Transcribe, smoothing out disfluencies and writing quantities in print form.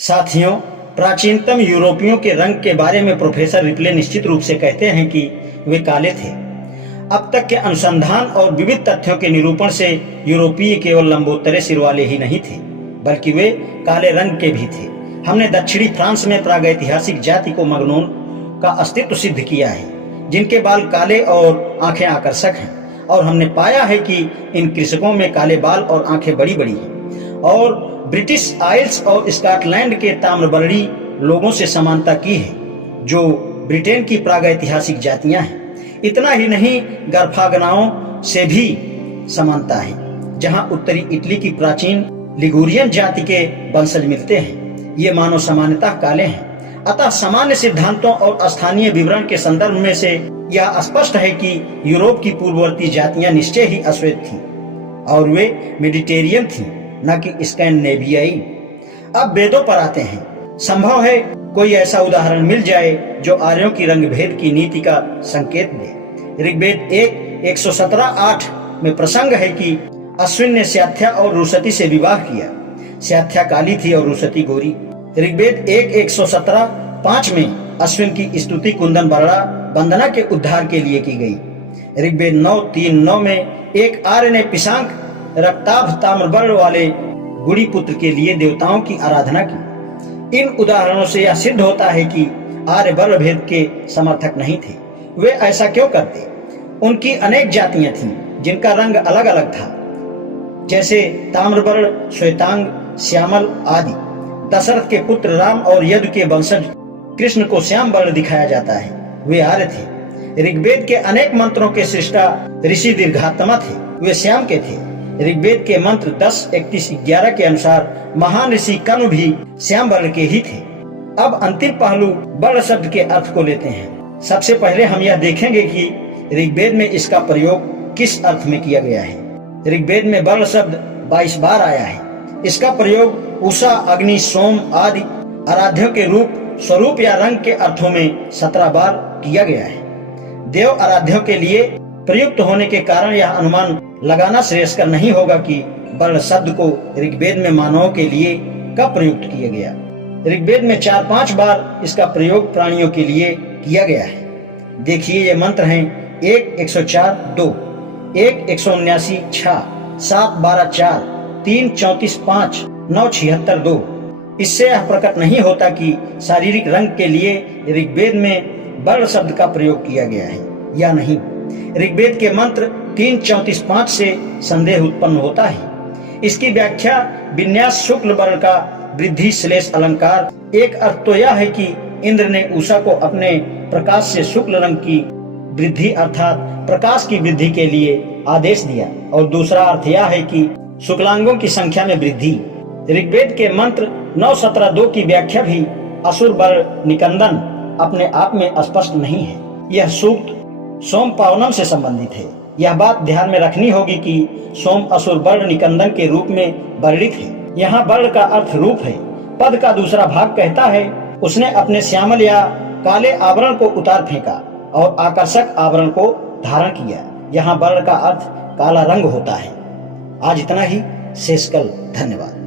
साथियों, प्राचीनतम यूरोपियों के रंग के बारे में प्रोफेसर रिप्ले निश्चित रूप से कहते हैं कि वे काले थे। अब तक के अनुसंधान और विविध तथ्यों के निरूपण से यूरोपीय केवल लंबोत्तरे सिर वाले ही नहीं थे, बल्कि वे काले रंग के भी थे। हमने दक्षिणी फ्रांस में प्रागैतिहासिक जाति को मगनों का अस्तित्व सिद्ध किया है, जिनके बाल काले और आंखें आकर्षक हैं, और हमने पाया है कि इन कृषकों में काले बाल और आंखें बड़ी बड़ी हैं, और ब्रिटिश आइल्स और स्कॉटलैंड के ताम्रवर्णी लोगों से समानता की है, जो ब्रिटेन की प्रागैतिहासिक जातियां हैं। इतना ही नहीं, गरफागनाओं से भी समानता है, जहां उत्तरी इटली की प्राचीन लिगुरियन जाति के वंशज मिलते हैं। ये मानव समानता काले हैं। अतः सामान्य सिद्धांतों और स्थानीय विवरण के संदर्भ में से यह स्पष्ट है कि यूरोप की पूर्ववर्ती जातियां निश्चय ही अश्वेत थीं, और वे मेडिटेरियन थीं, न कि स्कैंडिनेवियाई। अब वेदों पर आते हैं। संभव है कोई ऐसा उदाहरण मिल जाए जो आर्यों की रंग भेद की नीति का संकेत दे। ऋग्वेद 1:117-8 में प्रसंग है कि अश्विन ने स्याथ्या और रुसती से विवाह किया। स्याथ्या काली थी और रुसती गोरी। ऋग्वेद 1:117-5 में अश्विन की स्तुति कुंदन बरड़ा वंदना के उद्धार के लिए की गई। ऋग्वेद 9:3-9 में एक आर्य ने पिशांक रक्ताभ ताम्रवर्ण वाले गुड़ी पुत्र के लिए देवताओं की आराधना की। इन उदाहरणों से यह सिद्ध होता है कि आर्य वर्ण भेद के समर्थक नहीं थे। वे ऐसा क्यों करते? उनकी अनेक जातियां थीं जिनका रंग अलग अलग था, जैसे ताम्रवर्ण, श्वेतांग, श्यामल आदि। दशरथ के पुत्र राम और यदु के वंशज कृष्ण को श्याम वर्ण दिखाया जाता है, वे आर्य थे। ऋग्वेद के अनेक मंत्रों के सृष्टा ऋषि दीर्घात्मा थे, वे श्याम के थे। ऋग्वेद के मंत्र 10:31-11 के अनुसार महान ऋषि कण्व भी श्याम वर्ण के ही थे। अब अंतिम पहलू वर्ण शब्द के अर्थ को लेते हैं। सबसे पहले हम यह देखेंगे कि ऋग्वेद में इसका प्रयोग किस अर्थ में किया गया है। ऋग्वेद में वर्ण शब्द 22 बार आया है। इसका प्रयोग उषा, अग्नि, सोम आदि आराध्यों के रूप, स्वरूप या रंग के अर्थों में 17 बार किया गया है। देव आराध्यों के लिए प्रयुक्त होने के कारण यह अनुमान लगाना श्रेयस्कर नहीं होगा कि वर्ण शब्द को ऋग्वेद में मानवों के लिए कब प्रयुक्त किया गया। ऋग्वेद में 4-5 बार इसका प्रयोग प्राणियों के लिए किया गया है। देखिए, ये मंत्र हैं 1:104-2, 1:179-6, 7:12-4, 3:34-5, 9:76-2। इससे यह प्रकट नहीं होता कि शारीरिक रंग के लिए ऋग्वेद में वर्ण शब्द का प्रयोग किया गया है या नहीं। ऋग्वेद के मंत्र 3:34-5 से संदेह उत्पन्न होता है। इसकी व्याख्या विन्यास शुक्ल वर्ण का वृद्धि श्लेष अलंकार। एक अर्थ तो यह है कि इंद्र ने उषा को अपने प्रकाश से शुक्ल रंग की वृद्धि अर्थात प्रकाश की वृद्धि के लिए आदेश दिया, और दूसरा अर्थ यह है कि शुक्लांगों की संख्या में वृद्धि। ऋग्वेद के मंत्र 9:17-2 की व्याख्या भी असुर वर्ण निकंदन अपने आप में स्पष्ट नहीं है। यह सूक्त सोम पावनम से संबंधित है। यह बात ध्यान में रखनी होगी कि सोम असुर वर्ण निकंदन के रूप में वर्णित है। यहाँ वर्ण का अर्थ रूप है। पद का दूसरा भाग कहता है, उसने अपने श्यामल या काले आवरण को उतार फेंका और आकर्षक आवरण को धारण किया। यहाँ वर्ण का अर्थ काला रंग होता है। आज इतना ही, शेष कल। धन्यवाद।